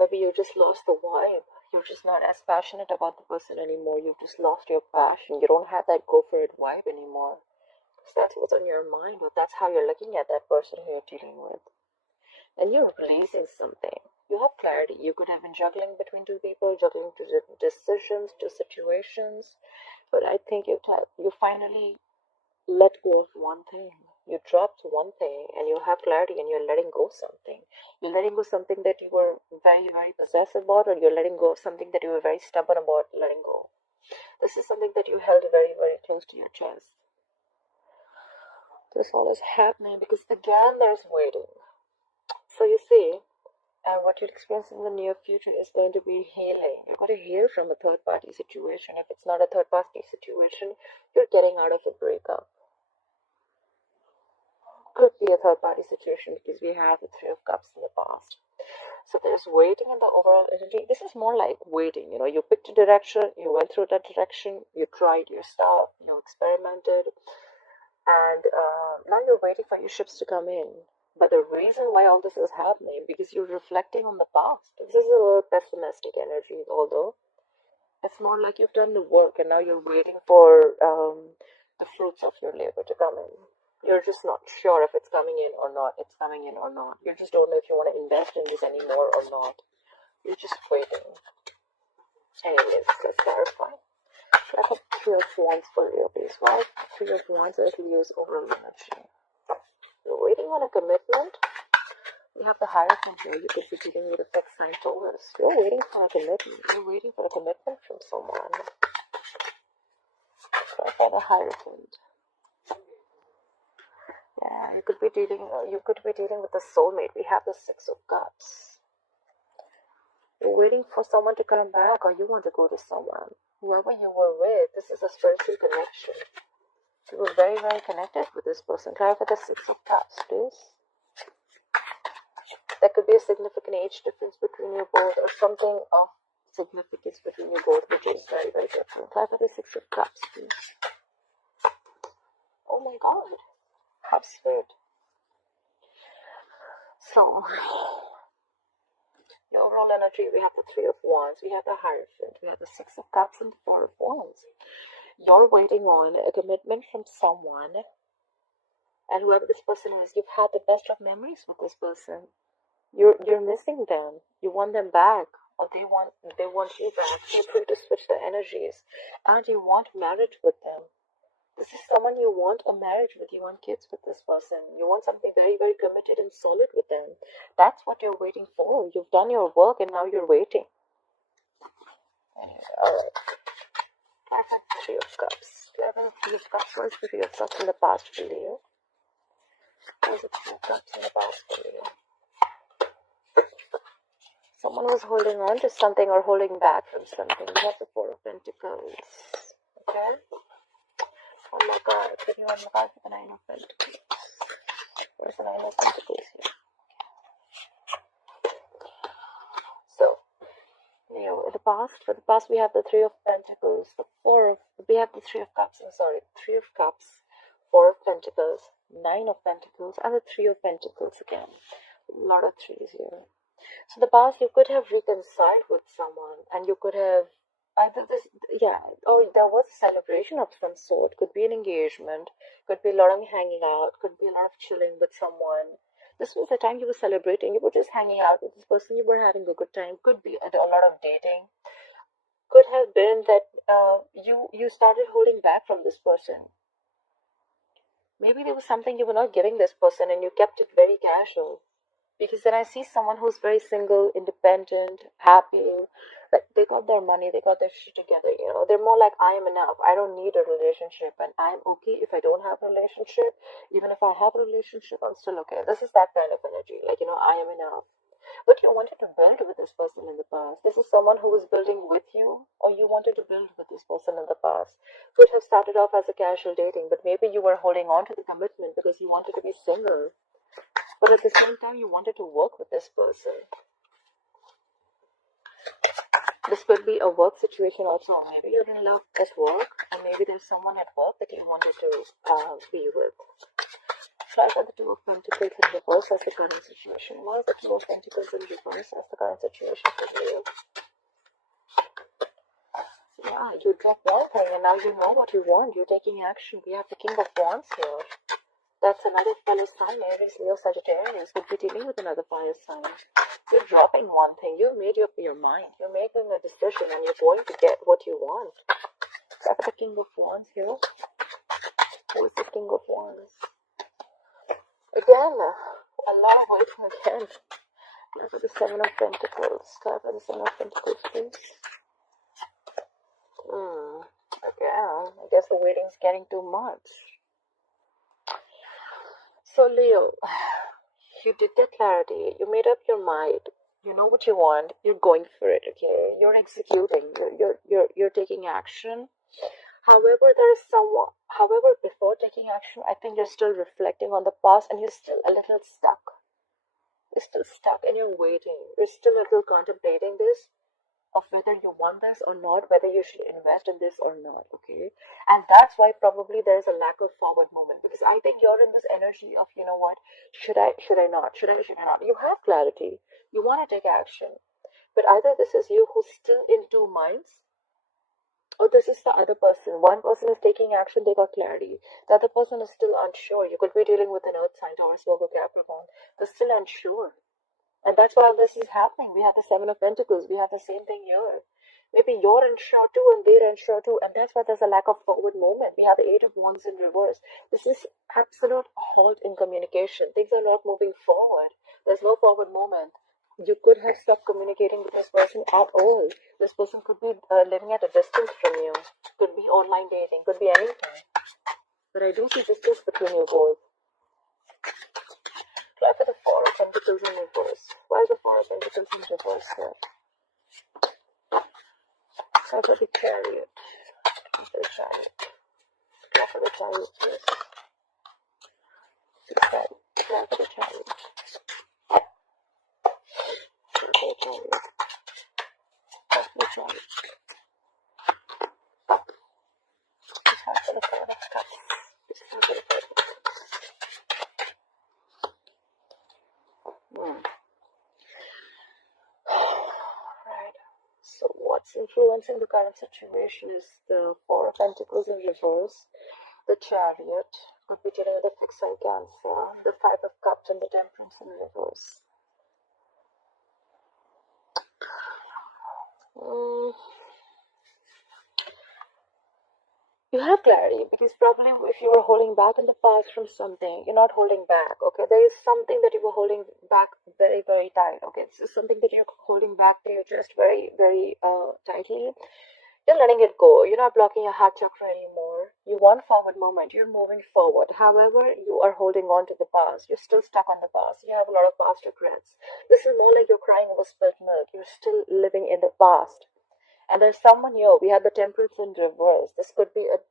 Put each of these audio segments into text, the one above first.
Maybe you just lost the vibe. You're just not as passionate about the person anymore. You've just lost your passion. You don't have that go for it vibe anymore. Because that's what's on your mind, but that's how you're looking at that person who you're dealing with. And you're releasing something. You have clarity. You could have been juggling between two people, juggling two decisions, two situations. But I think you finally let go of one thing. You dropped one thing and you have clarity and you're letting go of something. You're letting go of something that you were very, very possessive about, or you're letting go of something that you were very stubborn about letting go. This is something that you held very, very close to your chest. This all is happening because again there's waiting. So you see, what you'll experience in the near future is going to be healing. You're going to heal from a third-party situation. If it's not a third-party situation, you're getting out of a breakup. Could be a third-party situation because we have the Three of Cups in the past. So there's waiting in the overall energy. This is more like waiting. You picked a direction, you went through that direction, you tried your stuff, you experimented, and now you're waiting for your ships to come in. But the reason why all this is happening, because you're reflecting on the past. This is a little pessimistic energy, although it's more like you've done the work and now you're waiting for the fruits of your labor to come in. You're just not sure if it's coming in or not. It's coming in or not. You just don't know if you want to invest in this anymore or not. You're just waiting. Anyways, let's clarify. I have Three of Wands for Leo, please. Why Three of Wands is Leo's overall energy? You're waiting on a commitment. You have the Hierophant here. You could be dealing with a fixed sign Taurus. You're waiting for a commitment. You're waiting for a commitment from someone. Try for the Hierophant. Yeah, you could be dealing with a soulmate. We have the Six of Cups. You're waiting for someone to come back, or you want to go to someone. Whoever you were with, this is a spiritual connection. You were very, very connected with this person. Try for the Six of Cups, please. There could be a significant age difference between you both, or something of significance between you both, which is very, very different. Try for the Six of Cups, please. Oh my God. How sweet. So, the overall energy, we have the Three of Wands, we have the Hierophant, we have the Six of Cups and Four of Wands. You're waiting on a commitment from someone, and whoever this person is, you've had the best of memories with this person. You're missing them. You want them back, or they want you back. You're free to switch the energies, and you want marriage with them. This is someone you want a marriage with. You want kids with this person. You want something very, very committed and solid with them. That's what you're waiting for. You've done your work and now you're waiting. Alright. I have Three of Cups. I have Three of Cups. What is the Three of Cups in the past for you? What is the Three of Cups in the past for you? Someone was holding on to something or holding back from something. You have the Four of Pentacles. Okay? Oh my God, give me one more card for the Nine of Pentacles. Where's the Nine of Pentacles here? So, in the past we have the Three of Pentacles, we have the Three of Cups, Three of Cups, Four of Pentacles, Nine of Pentacles, and the Three of Pentacles again. A lot of threes here. So in the past you could have reconciled with someone, and you could have or there was a celebration of some sort. Could be an engagement, could be a lot of hanging out, could be a lot of chilling with someone. This was the time you were celebrating. You were just hanging out with this person. You were having a good time. Could be a lot of dating. Could have been that you started holding back from this person. Maybe there was something you were not giving this person, and you kept it very casual. Because then I see someone who's very single, independent, happy. Like, they got their money, they got their shit together, They're more like, I am enough. I don't need a relationship, and I'm okay if I don't have a relationship. Even if I have a relationship, I'm still okay. This is that kind of energy. Like, I am enough. But you wanted to build with this person in the past. This is someone who was building with you, or you wanted to build with this person in the past. Could have started off as a casual dating, but maybe you were holding on to the commitment because you wanted to be single. But at the same time, you wanted to work with this person. This could be a work situation also. Maybe you're in love at work, or maybe there's someone at work that you wanted to be with. Try for the Two of Pentacles in reverse as the current situation. Why is the Two of Pentacles in reverse as the current situation for you? Yeah, you drop one thing and now you know what you want. You're taking action. We have the King of Wands here. That's another fellow sign, Aries, Leo, Sagittarius. Could be dealing with another fire sign. You're dropping one thing. You've made up your mind. You're making a decision and you're going to get what you want. Try for the King of Wands here. Who is the King of Wands? Again, a lot of waiting again. Try for the Seven of Pentacles. Try for the Seven of Pentacles, please. Again, I guess the waiting's getting too much. So Leo, you did get clarity. You made up your mind. You know what you want. You're going for it. Okay, you're executing. You're taking action. However, there is someone. However, before taking action, I think you're still reflecting on the past, and you're still a little stuck. You're still stuck, and you're waiting. You're still a little contemplating this, of whether you want this or not, whether you should invest in this or not, okay? And that's why probably there's a lack of forward movement, because I think you're in this energy of, you know what, should I not, should I not? You have clarity, you want to take action, but either this is you who's still in two minds, or this is the other person. One person is taking action, they got clarity. The other person is still unsure. You could be dealing with an earth sign, Taurus, Virgo, Capricorn. They're still unsure. And that's why this is happening. We have the Seven of Pentacles. We have the same thing here. Maybe you're unsure too and they're unsure too. And that's why there's a lack of forward movement. We have the Eight of Wands in reverse. This is absolute halt in communication. Things are not moving forward. There's no forward movement. You could have stopped communicating with this person at all. This person could be living at a distance from you. Could be online dating. Could be anything. But I do see distance between you both. Try for the Four of Pentacles in reverse. Why is the Four of Pentacles in reverse here? Try for the Chariot. Try for the Chariot. Try for the Chariot, please. Try for the Chariot. Try for the Chariot. Try for the Chariot. Try for the Four of Cups. Try for the Four of Cups. Right. So what's influencing the current situation is the Four of Pentacles in reverse, the Chariot, could be dealing with the fixed sign Cancer, the Five of Cups and the Temperance in reverse. You have clarity because probably if you were holding back in the past from something, you're not holding back, okay? There is something that you were holding back very, very tight, okay? It's something that you're holding back to your chest very, very tightly. You're letting it go. You're not blocking your heart chakra anymore. You want forward movement. You're moving forward. However, you are holding on to the past. You're still stuck on the past. You have a lot of past regrets. This is more like you're crying over spilt milk. You're still living in the past. And there's someone here, we have the Temperance in reverse. This could be a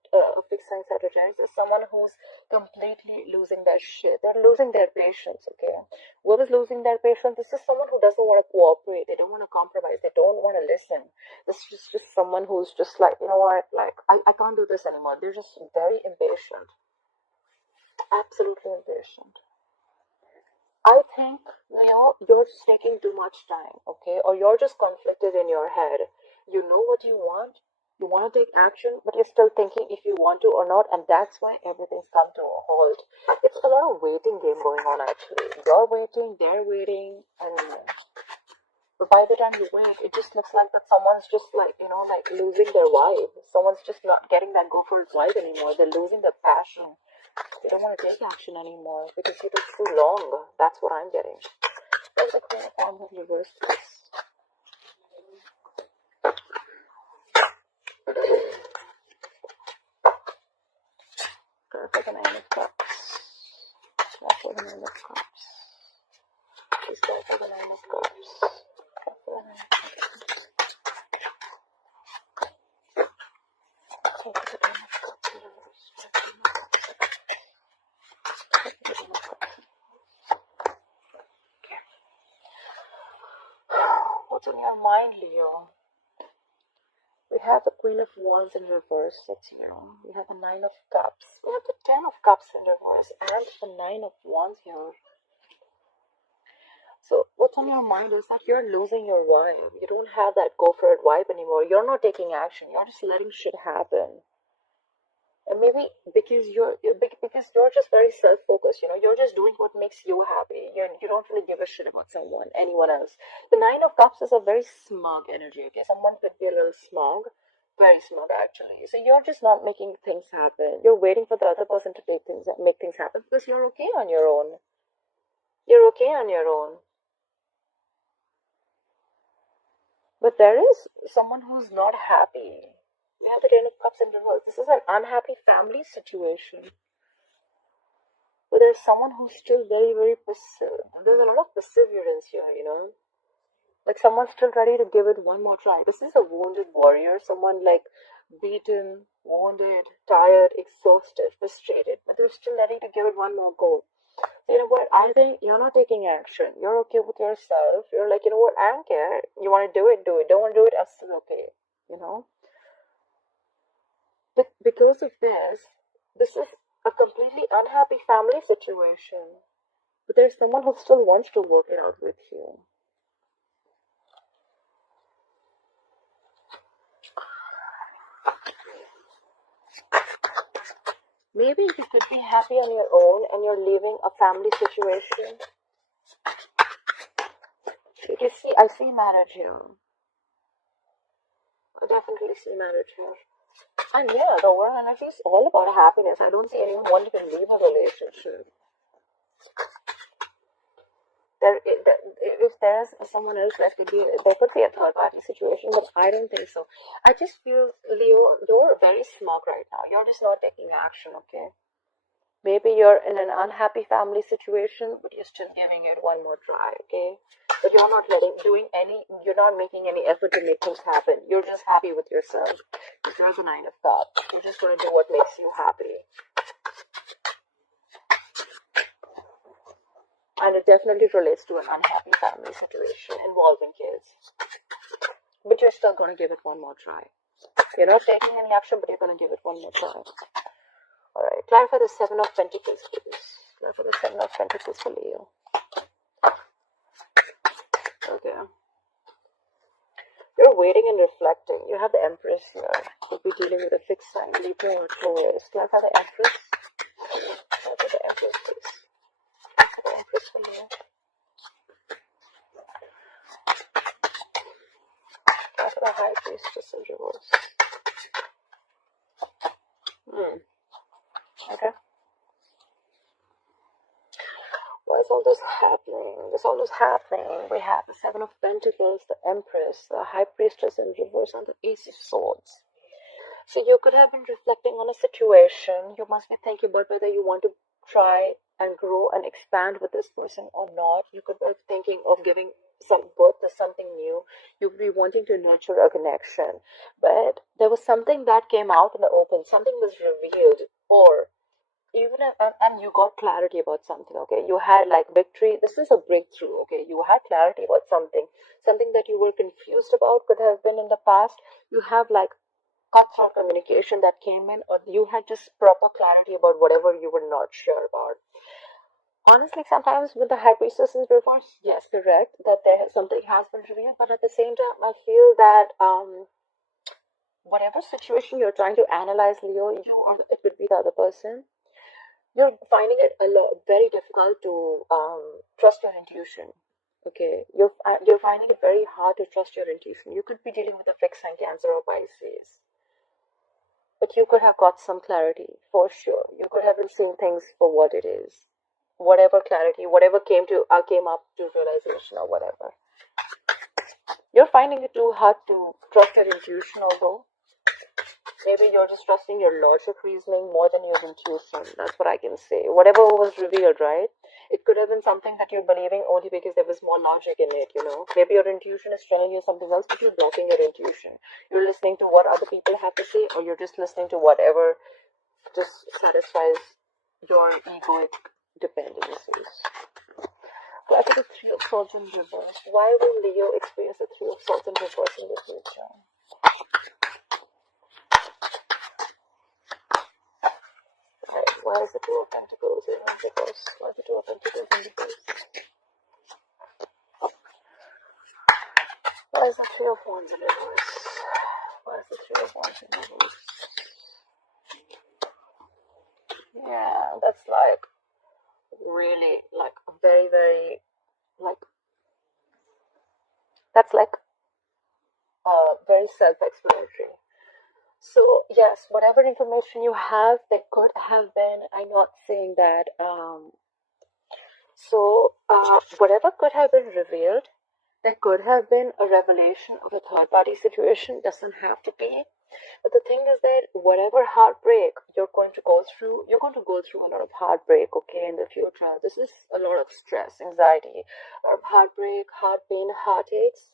fixed sign Sagittarius. There's someone who's completely losing their shit. They're losing their patience, okay? Whoever's losing their patience, this is someone who doesn't want to cooperate. They don't want to compromise. They don't want to listen. This is just someone who's just like, you know what, like, I can't do this anymore. They're just very impatient. Absolutely impatient. I think, Leo, you're just taking too much time, okay? Or you're just conflicted in your head. You know what you want to take action, but you're still thinking if you want to or not, and that's why everything's come to a halt. It's a lot of waiting game going on, actually. You're waiting, they're waiting, and but by the time you wait, it just looks like that someone's just like, you know, like losing their vibe. Someone's just not getting that go for it vibe anymore. They're losing their passion. They don't want to take action anymore because it took too long. That's what I'm getting. That's the Queen of Wands in reverse, please. For the Nine of Cups. For the Nine of Cups. Please go for the Nine of Cups. For the Nine of Cups. For the Nine of Cups in reverse. Okay. What's on your mind, Leo? We have the Queen of Wands in reverse. That's here. We have the Nine of Cups. We have the Ten of Cups in reverse and the Nine of Wands here. So what's on your mind is that you're losing your vibe. You don't have that go for it vibe anymore. You're not taking action. You're just letting shit happen. And maybe because you're just very self-focused. You're just doing what makes you happy. You don't really give a shit about anyone else. The Nine of Cups is a very smug energy. Okay, someone could be a little smug, very smug actually. So you're just not making things happen. You're waiting for the other person to make things happen because you're okay on your own. You're okay on your own. But there is someone who's not happy. We have the Ten of Cups in reverse. This is an unhappy family situation. But there's someone who's still very, very there's a lot of perseverance here, Like someone's still ready to give it one more try. This is a wounded warrior, someone like beaten, wounded, tired, exhausted, frustrated, but they're still ready to give it one more go. You know what? I think you're not taking action. You're okay with yourself. You're like, you know what? I don't care. You want to do it, do it. Don't want to do it, I'm still okay. But because of this is a completely unhappy family situation. But there's someone who still wants to work it out with you. Maybe you could be happy on your own and you're leaving a family situation. You see, I see marriage here. I definitely see marriage here. And yeah, the overall energy is all about happiness. I don't see anyone wanting to leave a relationship. If there's someone else, there could be a third party situation, but I don't think so. I just feel, Leo, you're very smug right now. You're just not taking action, okay? Maybe you're in an unhappy family situation, but you're still giving it one more try, okay? But you're not you're not making any effort to make things happen. You're just happy with yourself. Because there's a Nine of Cups. You're just going to do what makes you happy. And it definitely relates to an unhappy family situation involving kids. But you're still going to give it one more try. You're not taking any action, but you're going to give it one more try. Alright, clarify the Seven of Pentacles, please. Clarify the Seven of Pentacles for Leo. Okay. You're waiting and reflecting. You have the Empress here. You'll be dealing with a fixed sign, Libra or Taurus. Clarify the Empress. Clarify the Empress, please. Clarify the Empress for Leo. Clarify the High Priestess in reverse. Okay. Why is all this happening? We have the Seven of Pentacles, the Empress, the High Priestess in reverse, and the Ace of Swords. So you could have been reflecting on a situation. You must be thinking about whether you want to try and grow and expand with this person or not. You could be thinking of giving some birth to something new. You could be wanting to nurture a connection. But there was something that came out in the open. Something was revealed, or even and you got clarity about something. Okay, you had like victory. This is a breakthrough. Okay, you had clarity about something that you were confused about, could have been in the past. You have like cutthroat communication that came in, or you had just proper clarity about whatever you were not sure about. Honestly, sometimes with the High Priestess in reverse, yes, correct, that something has been revealed, but at the same time I feel that whatever situation you're trying to analyze, Leo, you or it could be the other person, you're finding it very difficult to trust your intuition. Okay, you're finding it very hard to trust your intuition. You could be dealing with a fixed sign, Cancer or Pisces, but you could have got some clarity for sure. You could have been seeing things for what it is, whatever clarity, whatever came up to realization or whatever. You're finding it too hard to trust your intuition, although maybe you're just trusting your logic reasoning more than your intuition. That's what I can say. Whatever was revealed, right? It could have been something that you're believing only because there was more logic in it, Maybe your intuition is telling you something else, but you're blocking your intuition. You're listening to what other people have to say, or you're just listening to whatever just satisfies your egoic dependencies. Why could the Three of Swords in reverse? Why will Leo experience the Three of Swords in reverse in the future? Why is is the Two of Pentacles in reverse? Why is the Two of Pentacles in reverse? Why is the Three of Wands in reverse? Why is the Three of Wands in reverse? Yeah, that's like really like very, very like that's like very self-explanatory. So yes, whatever information you have, there could have been. I'm not saying that. Whatever could have been revealed, there could have been a revelation of a third-party situation. Doesn't have to be. But the thing is that whatever heartbreak you're going to go through, you're going to go through a lot of heartbreak, okay, in the future. This is a lot of stress, anxiety, a lot of heartbreak, heart pain, heartaches.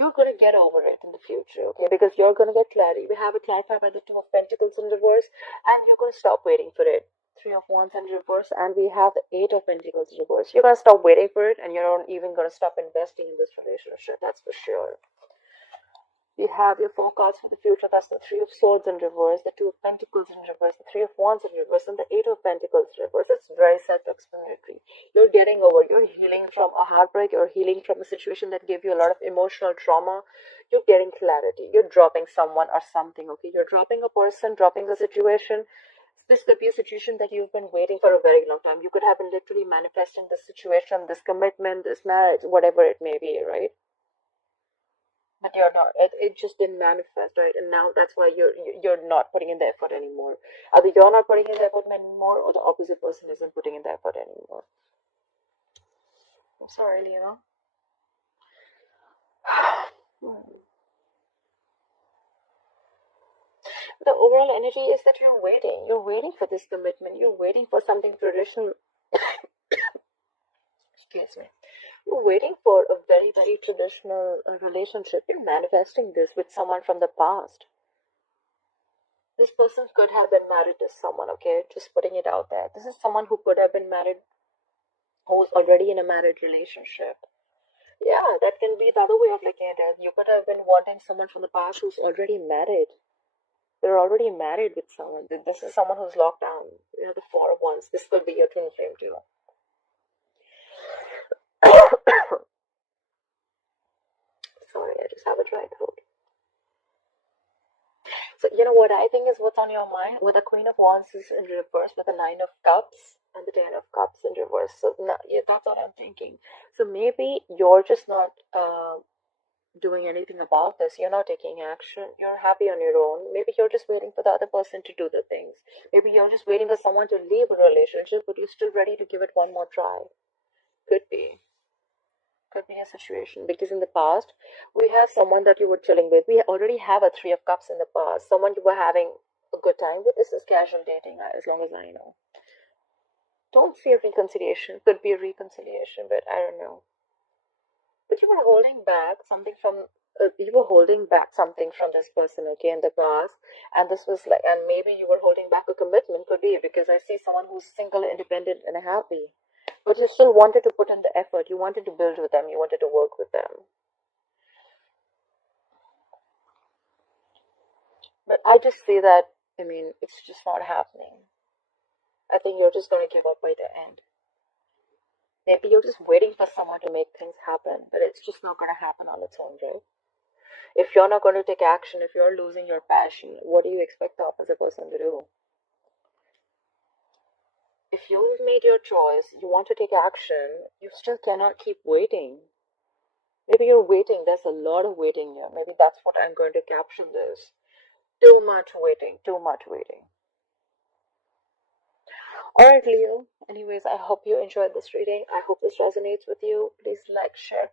You're going to get over it in the future, okay, because you're going to get clarity. We have it clarified by the Two of Pentacles in reverse, and you're going to stop waiting for it. Three of Wands in reverse, and we have the Eight of Pentacles in reverse. You're going to stop waiting for it, and you're not even going to stop investing in this relationship, that's for sure. You have your four cards for the future. That's the Three of Swords in reverse, the Two of Pentacles in reverse, the Three of Wands in reverse, and the Eight of Pentacles in reverse. It's very self-explanatory. You're getting over, you're healing from a heartbreak, you're healing from a situation that gave you a lot of emotional trauma. You're getting clarity. You're dropping someone or something, okay? You're dropping a person, dropping a situation. This could be a situation that you've been waiting for a very long time. You could have been literally manifesting this situation, this commitment, this marriage, whatever it may be, right? But you're not. It just didn't manifest, right? And now that's why you're not putting in the effort anymore. Either you're not putting in the effort anymore, or the opposite person isn't putting in the effort anymore. I'm sorry, Leo. The overall energy is that you're waiting. You're waiting for this commitment. You're waiting for something traditional. Excuse me. You're waiting for a very, very traditional relationship. You're manifesting this with someone from the past. This person could have been married to someone, okay? Just putting it out there. This is someone who could have been married, who's already in a married relationship. Yeah, that can be the other way of looking at it. You could have been wanting someone from the past who's already married. They're already married with someone. This is someone who's locked down. You have the Four of Wands. This could be your twin flame too. Sorry, I just have a dry throat. So, you know what I think is what's on your mind? With the Queen of Wands is in reverse, with the Nine of Cups and the Ten of Cups in reverse. So, yeah, that's what I'm thinking. So, maybe you're just not doing anything about this. You're not taking action. You're happy on your own. Maybe you're just waiting for the other person to do the things. Maybe you're just waiting for someone to leave a relationship, but you're still ready to give it one more try. Could be. Could be a situation, because in the past we have someone that you were chilling with. We already have a Three of Cups in the past, someone you were having a good time with. This is casual dating, as long as I know. Don't see a reconciliation. Could be a reconciliation, but I don't know. But you were holding back something from this person, okay, in the past. And this was like, and maybe you were holding back a commitment. Could be, because I see someone who's single, independent, and happy. But you still wanted to put in the effort. You wanted to build with them. You wanted to work with them. But I just see that, I mean, it's just not happening. I think you're just going to give up by the end. Maybe you're just waiting for someone to make things happen, but it's just not going to happen on its own, right? If you're not going to take action, if you're losing your passion, what do you expect the opposite person to do? If you've made your choice, you want to take action, you still cannot keep waiting. Maybe you're waiting. There's a lot of waiting here. Maybe that's what I'm going to caption this. Too much waiting. Too much waiting. Alright, Leo. Anyways, I hope you enjoyed this reading. I hope this resonates with you. Please like, share,